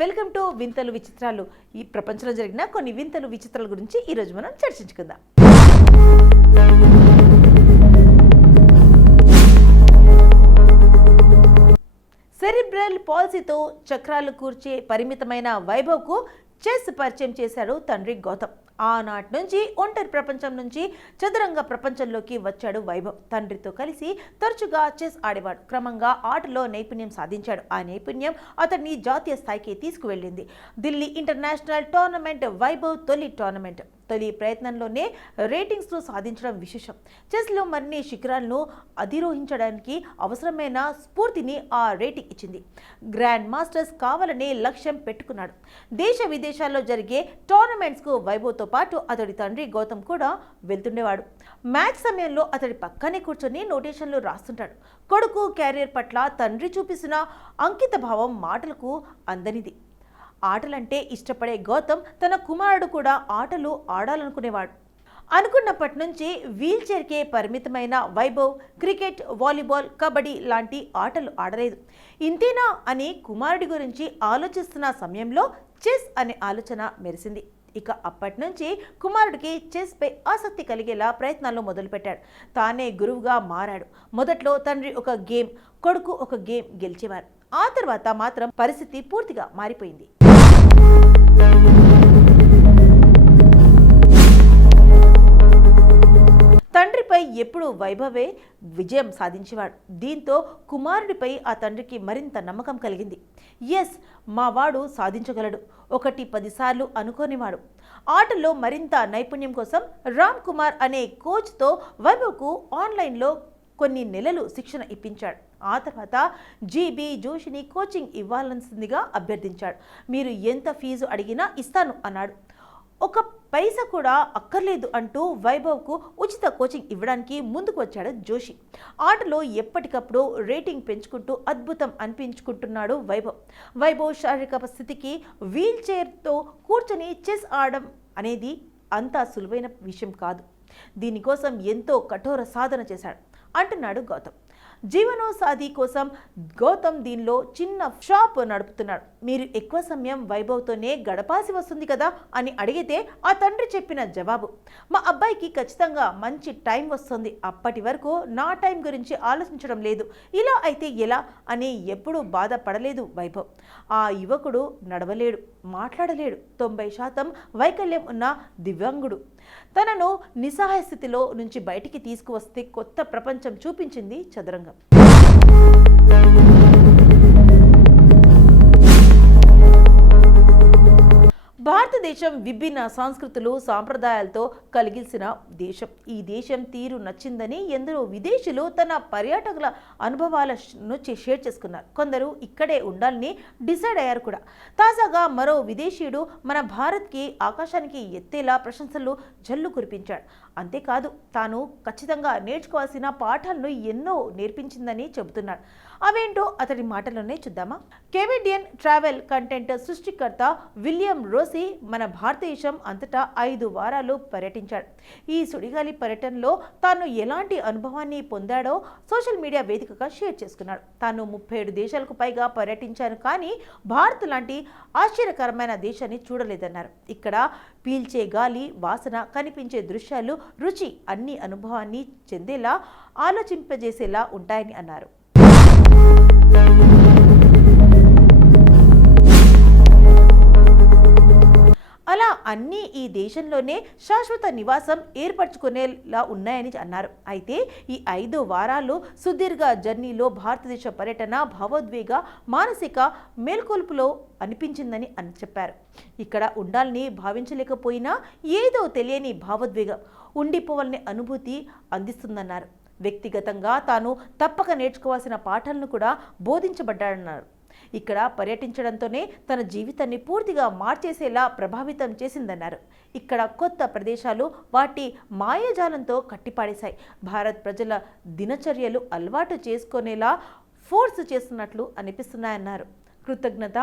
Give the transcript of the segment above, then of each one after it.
Welcome to వింతలు విచిత్రాలు. ఈ ప్రపంచంలో జరిగిన కొన్ని వింతలు విచిత్రాల గురించి ఈరోజు మనం చర్చించుకుందాం. సెరిబ్రల్ పాల్సీతో చక్రాలు కూర్చే పరిమితమైన వైభవ్కు చెస్ పరిచయం చేశాడు తండ్రి గౌతమ్. ఆనాటి నుంచి ఒంటరి ప్రపంచం నుంచి చదురంగ ప్రపంచంలోకి వచ్చాడు వైభవ్. తండ్రితో కలిసి తరచుగా చెస్ ఆడేవాడు. క్రమంగా ఆటలో నైపుణ్యం సాధించాడు. ఆ నైపుణ్యం అతన్ని జాతీయ స్థాయికి తీసుకువెళ్ళింది. ఢిల్లీ ఇంటర్నేషనల్ టోర్నమెంట్ వైభవ్ తొలి టోర్నమెంట్. తొలి ప్రయత్నంలోనే రేటింగ్స్ను సాధించడం విశేషం. చెస్లో మరిన్ని శిఖరాలను అధిరోహించడానికి అవసరమైన స్ఫూర్తిని ఆ రేటింగ్ ఇచ్చింది. గ్రాండ్ మాస్టర్స్ కావాలనే లక్ష్యం పెట్టుకున్నాడు. దేశ విదేశాల్లో జరిగే టోర్నమెంట్స్కు వైభవ్తో పాటు అతడి తండ్రి గౌతమ్ కూడా వెళ్తుండేవాడు. మ్యాచ్ సమయంలో అతడి పక్కనే కూర్చొని నోటేషన్లు రాస్తుంటాడు. కొడుకు కెరీర్ పట్ల తండ్రి చూపిస్తున్న అంకిత భావం మాటలకు అందనిది. ఆటలంటే ఇష్టపడే గౌతమ్ తన కుమారుడు కూడా ఆటలు ఆడాలనుకునేవాడు. అనుకున్నప్పటి నుంచి వీల్ చైర్కే పరిమితమైన వైభవ్ క్రికెట్, వాలీబాల్, కబడ్డీ లాంటి ఆటలు ఆడలేదు. ఇంతేనా అని కుమారుడి గురించి ఆలోచిస్తున్న సమయంలో చెస్ అనే ఆలోచన మెరిసింది. ఇక అప్పటి నుంచి కుమారుడికి చెస్పై ఆసక్తి కలిగేలా ప్రయత్నాలు మొదలుపెట్టాడు. తానే గురువుగా మారాడు. మొదట్లో తండ్రి ఒక గేమ్, కొడుకు ఒక గేమ్ గెలిచేవారు. ఆ తర్వాత మాత్రం పరిస్థితి పూర్తిగా మారిపోయింది. తండ్రిపై ఎప్పుడు వైభవే విజయం సాధించేవాడు. దీంతో కుమారుడిపై ఆ తండ్రికి మరింత నమ్మకం కలిగింది. ఎస్, మావాడు సాధించగలడు. 1-10 సార్లు అనుకోనివాడు. ఆటల్లో మరింత నైపుణ్యం కోసం రామ్ కుమార్ అనే కోచ్తో వైభవ్కు ఆన్లైన్లో కొన్ని నెలలు శిక్షణ ఇప్పించాడు. ఆ తర్వాత జీబీ జోషిని కోచింగ్ ఇవ్వాల్సిందిగా అభ్యర్థించాడు. మీరు ఎంత ఫీజు అడిగినా ఇస్తాను అన్నాడు. 1 పైసా కూడా అక్కర్లేదు అంటూ వైభవ్కు ఉచిత కోచింగ్ ఇవ్వడానికి ముందుకు వచ్చాడు జోషి. ఆటలో ఎప్పటికప్పుడు రేటింగ్ పెంచుకుంటూ అద్భుతం అనిపించుకుంటున్నాడు వైభవ్. వైభవ్ శారీరక స్థితికి వీల్ చైర్తో కూర్చొని చెస్ ఆడడం అనేది అంత సులువైన విషయం కాదు. దీనికోసం ఎంతో కఠోర సాధన చేశాడు అంటున్నాడు గౌతమ్. జీవనోపాధి కోసం గౌతమ్ దీనిలో చిన్న షాప్ నడుపుతున్నాడు. మీరు ఎక్కువ సమయం వైభవ్తోనే గడపాల్సి వస్తుంది కదా అని అడిగితే ఆ తండ్రి చెప్పిన జవాబు, మా అబ్బాయికి ఖచ్చితంగా మంచి టైం వస్తుంది. అప్పటి వరకు నా టైం గురించి ఆలోచించడం లేదు. ఇలా అయితే ఎలా అని ఎప్పుడూ బాధపడలేదు వైభవ్. ఆ యువకుడు నడవలేడు, మాట్లాడలేడు, 90% వైకల్యం ఉన్న దివ్యాంగుడు. తనను నిస్సహాయ స్థితిలో నుంచి బయటికి తీసుకువస్తే కొత్త ప్రపంచం చూపించింది చదరంగం. భారతదేశం విభిన్న సంస్కృతులు, సాంప్రదాయాలతో కలిగిసిన దేశం. ఈ దేశం తీరు నచ్చిందని ఎందరో విదేశీయులు తన పర్యాటకుల అనుభవాలను షేర్ చేసుకున్నారు. కొందరు ఇక్కడే ఉండాలని డిసైడ్ అయ్యారు కూడా. తాజాగా మరో విదేశీయుడు మన భారత్కి ఆకాశానికి ఎత్తేలా ప్రశంసలు జల్లు కురిపించాడు. అంతేకాదు, తాను ఖచ్చితంగా నేర్చుకోవాల్సిన పాఠాలను ఎన్నో నేర్పించిందని చెబుతున్నాడు. అవేంటో అతడి మాటల్లోనే చూద్దామా. కెనడియన్ ట్రావెల్ కంటెంట్ సృష్టికర్త విలియం రోసీ మన భారతదేశం అంతటా 5 వారాలు పర్యటించాడు. ఈ సుడిగాలి పర్యటనలో తాను ఎలాంటి అనుభవాన్ని పొందాడో సోషల్ మీడియా వేదికగా షేర్ చేసుకున్నాడు. తాను 37 దేశాలకు పైగా పర్యటించాను, కానీ భారత్ లాంటి ఆశ్చర్యకరమైన దేశాన్ని చూడలేదన్నారు. ఇక్కడ పీల్చే గాలి, వాసన, కనిపించే దృశ్యాలు, రుచి అన్ని అనుభవాన్ని చెందేలా, ఆలోచింపజేసేలా ఉంటాయని అన్నారు. అలా అన్నీ ఈ దేశంలోనే శాశ్వత నివాసం ఏర్పరచుకునేలా ఉన్నాయని అన్నారు. అయితే ఈ 5 వారాలు సుదీర్ఘ జర్నీలో భారతదేశ పర్యటన భావోద్వేగ, మానసిక మేల్కొల్పులో అనిపించిందని చెప్పారు. ఇక్కడ ఉండాలని భావించలేకపోయినా ఏదో తెలియని భావోద్వేగం, ఉండిపోవాలనే అనుభూతి అందిస్తుందన్నారు. వ్యక్తిగతంగా తాను తప్పక నేర్చుకోవాల్సిన పాఠాలను కూడా బోధించబడ్డాడన్నారు. ఇక్కడ పర్యటించడంతోనే తన జీవితాన్ని పూర్తిగా మార్చేసేలా ప్రభావితం చేసిందన్నారు. ఇక్కడ కొత్త ప్రదేశాలు వాటి మాయాజాలంతో కట్టిపాడేశాయి. భారత్ ప్రజల దినచర్యలు అలవాటు చేసుకునేలా ఫోర్స్ చేస్తున్నట్లు అనిపిస్తున్నాయన్నారు. కృతజ్ఞత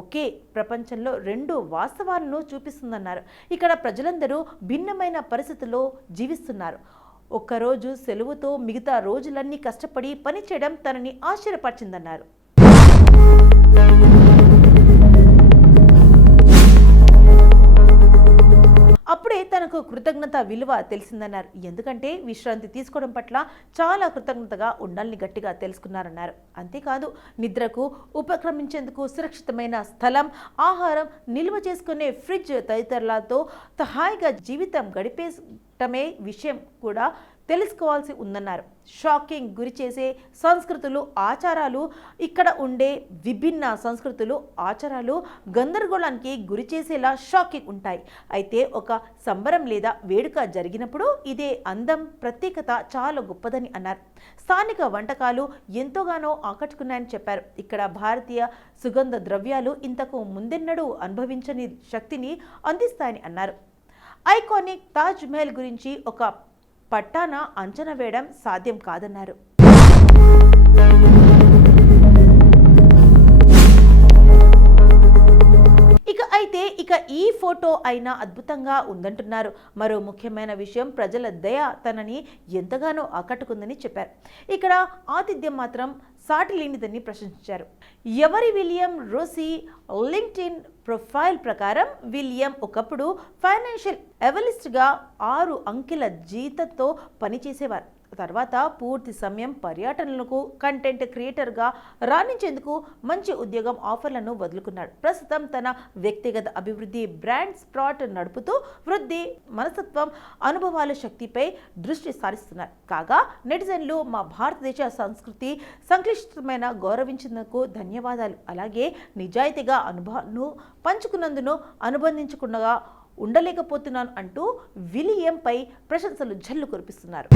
ఒకే ప్రపంచంలో రెండు వాస్తవాలను చూపిస్తుందన్నారు. ఇక్కడ ప్రజలందరూ భిన్నమైన పరిస్థితుల్లో జీవిస్తున్నారు. ఒక్కరోజు సెలవుతో మిగతా రోజులన్నీ కష్టపడి పనిచేయడం తనని ఆశ్చర్యపరిచిందన్నారు. అప్పుడే తనకు కృతజ్ఞత విలువ తెలిసిందన్నారు. ఎందుకంటే విశ్రాంతి తీసుకోవడం పట్ల చాలా కృతజ్ఞతగా ఉండాలని గట్టిగా తెలుసుకున్నారన్నారు. అంతేకాదు నిద్రకు ఉపక్రమించేందుకు సురక్షితమైన స్థలం, ఆహారం, నిల్వ చేసుకునే ఫ్రిడ్జ్ తదితరులతో హాయిగా జీవితం గడిపేటమే విషయం కూడా తెలుసుకోవాల్సి ఉందన్నారు. షాకింగ్ గురి చేసే సంస్కృతులు, ఆచారాలు, ఇక్కడ ఉండే విభిన్న సంస్కృతులు, ఆచారాలు గందరగోళానికి గురి చేసేలా షాకింగ్ ఉంటాయి. అయితే ఒక సంబరం లేదా వేడుక జరిగినప్పుడు ఇదే అందం, ప్రత్యేకత చాలా గొప్పదని అన్నారు. స్థానిక వంటకాలు ఎంతోగానో ఆకట్టుకున్నాయని చెప్పారు. ఇక్కడ భారతీయ సుగంధ ద్రవ్యాలు ఇంతకు ముందెన్నడూ అనుభవించని శక్తిని అందిస్తాయని అన్నారు. ఐకానిక్ తాజ్ మహల్ గురించి ఒక పట్టాన అంచనా వేయడం సాధ్యం కాదన్నారు. ఇక ఈ ఫోటో అయినా అద్భుతంగా ఉందంటున్నారు. మరో ముఖ్యమైన విషయం ప్రజల దయ తనని ఎంతగానో ఆకట్టుకుందని చెప్పారు. ఇక్కడ ఆతిథ్యం మాత్రం సాటి లేనిదని ప్రశంసించారు. ఎవరి విలియం రోసీ లింక్డ్ఇన్ ప్రొఫైల్ ప్రకారం విలియం ఒకప్పుడు ఫైనాన్షియల్ అనలిస్ట్గా 6 అంకెల జీతంతో పనిచేసేవారు. తర్వాత పూర్తి సమయం పర్యటనలకు కంటెంట్ క్రియేటర్గా రాణించేందుకు మంచి ఉద్యోగం ఆఫర్లను వదులుకున్నాడు. ప్రస్తుతం తన వ్యక్తిగత అభివృద్ధి బ్రాండ్ స్ప్రాట్ నడుపుతూ వృద్ధి, మనస్తత్వం, అనుభవాల శక్తిపై దృష్టి సారిస్తున్నారు. కాగా నెటిజన్లు మా భారతదేశ సంస్కృతి సంక్లిష్టమైన గౌరవించినందుకు ధన్యవాదాలు, అలాగే నిజాయితీగా అనుభవాలను పంచుకున్నందుకు అనుబంధించకుండా ఉండలేకపోతున్నాను అంటూ విలియంపై ప్రశంసలు జల్లు కురిపిస్తున్నారు.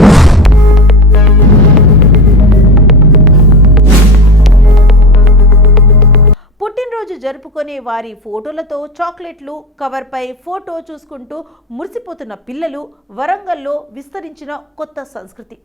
పుట్టినరోజు జరుపుకునే వారి ఫోటోలతో చాక్లెట్లు, కవర్పై ఫోటో చూసుకుంటూ మురిసిపోతున్న పిల్లలు వరంగల్లో విస్తరించిన కొత్త సంస్కృతి.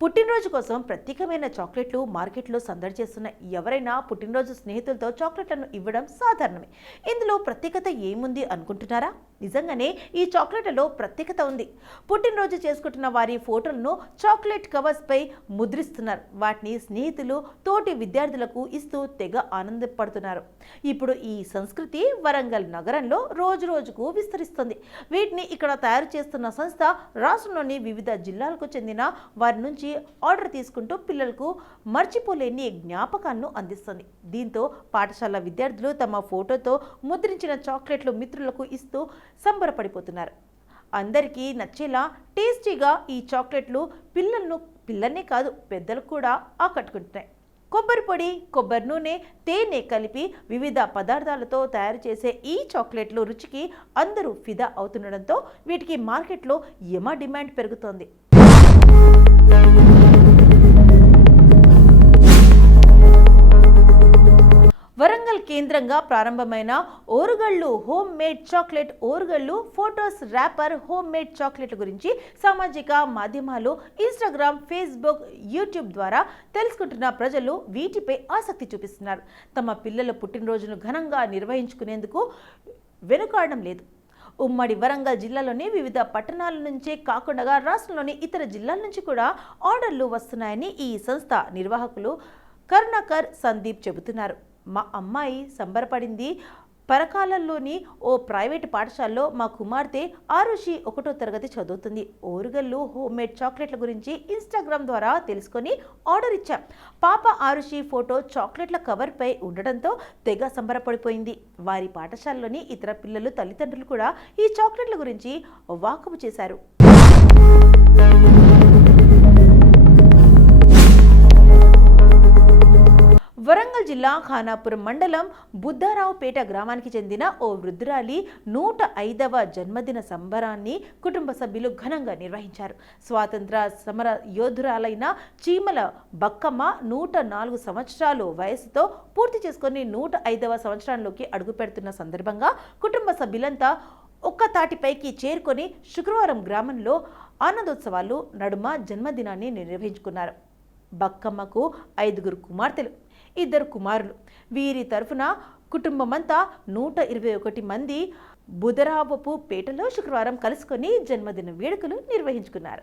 పుట్టినరోజు కోసం ప్రత్యేకమైన చాక్లెట్లు మార్కెట్లో సందడి చేస్తున్న ఎవరైనా పుట్టినరోజు స్నేహితులతో చాక్లెట్లను ఇవ్వడం సాధారణమే. ఇందులో ప్రత్యేకత ఏముంది అనుకుంటున్నారా? నిజంగానే ఈ చాక్లెట్లలో ప్రత్యేకత ఉంది. పుట్టినరోజు చేసుకుంటున్న వారి ఫోటోలను చాక్లెట్ కవర్స్పై ముద్రిస్తున్నారు. వాటిని స్నేహితులు, తోటి విద్యార్థులకు ఇస్తూ తెగ ఆనందపడుతున్నారు. ఇప్పుడు ఈ సంస్కృతి వరంగల్ నగరంలో రోజు రోజుకు విస్తరిస్తుంది. వీటిని ఇక్కడ తయారు చేస్తున్న సంస్థ రాష్ట్రంలోని వివిధ జిల్లాలకు చెందిన వారి నుంచి ఆర్డర్ తీసుకుంటూ పిల్లలకు మర్చిపోలేని జ్ఞాపకాలను అందిస్తుంది. దీంతో పాఠశాల విద్యార్థులు తమ ఫోటోతో ముద్రించిన చాక్లెట్లు మిత్రులకు ఇస్తూ సంబరపడిపోతున్నారు. అందరికీ నచ్చేలా టేస్టీగా ఈ చాక్లెట్లు పిల్లల్నే కాదు పెద్దలకు కూడా ఆకట్టుకుంటున్నాయి. కొబ్బరి పొడి, కొబ్బరి నూనె, తేనె కలిపి వివిధ పదార్థాలతో తయారు చేసే ఈ చాక్లెట్లు రుచికి అందరూ ఫిదా అవుతుండడంతో వీటికి మార్కెట్లో యమ డిమాండ్ పెరుగుతోంది. వరంగల్ కేంద్రంగా ప్రారంభమైన Orugallu home made chocolate, Orugallu photos wrapper home made chocolate గురించి సామాజిక మాధ్యమాలు, ఇన్స్టాగ్రామ్, ఫేస్బుక్, యూట్యూబ్ ద్వారా తెలుసుకుంటున్న ప్రజలు వీటిపై ఆసక్తి చూపిస్తున్నారు. తమ పిల్లల పుట్టినరోజును ఘనంగా నిర్వహించుకునేందుకు వెనుకాడడం లేదు. ఉమ్మడి వరంగల్ జిల్లాలోని వివిధ పట్టణాల నుంచే కాకుండా రాష్ట్రంలోని ఇతర జిల్లాల నుంచి కూడా ఆర్డర్లు వస్తున్నాయని ఈ సంస్థ నిర్వాహకులు కరుణాకర్ సందీప్ చెబుతున్నారు. మా అమ్మాయి సంబరపడింది. పరకాలంలోని ఓ ప్రైవేటు పాఠశాలలో మా కుమార్తె ఆరుషి 1వ తరగతి చదువుతుంది. ఓరుగల్లు హోమ్మేడ్ చాక్లెట్ల గురించి ఇన్స్టాగ్రామ్ ద్వారా తెలుసుకొని ఆర్డర్ ఇచ్చాం. పాప ఆరుషి ఫోటో చాక్లెట్ల కవర్పై ఉండడంతో తెగ సంబరపడిపోయింది. వారి పాఠశాలలోని ఇతర పిల్లలు, తల్లిదండ్రులు కూడా ఈ చాక్లెట్ల గురించి వాకబు చేశారు. వరంగల్ జిల్లా ఖానాపురం మండలం బుద్ధారావుపేట గ్రామానికి చెందిన ఓ వృద్ధురాలి 105వ జన్మదిన సంబరాన్ని కుటుంబ సభ్యులు ఘనంగా నిర్వహించారు. స్వాతంత్ర సమర యోధురాలైన చీమల బక్కమ్మ 104 సంవత్సరాలు వయసుతో పూర్తి చేసుకుని 105వ సంవత్సరంలోకి అడుగుపెడుతున్న సందర్భంగా కుటుంబ సభ్యులంతా ఒక్క తాటిపైకి చేరుకొని శుక్రవారం గ్రామంలో ఆనందోత్సవాలు నడుమ జన్మదినాన్ని నిర్వహించుకున్నారు. బక్కమ్మకు 5 కుమార్తెలు. 2 కుమారులు. వీరి తరఫున కుటుంబమంతా 121 మంది బుధరావపు పేటలో శుక్రవారం కలుసుకొని జన్మదిన వేడుకలు నిర్వహించుకున్నారు.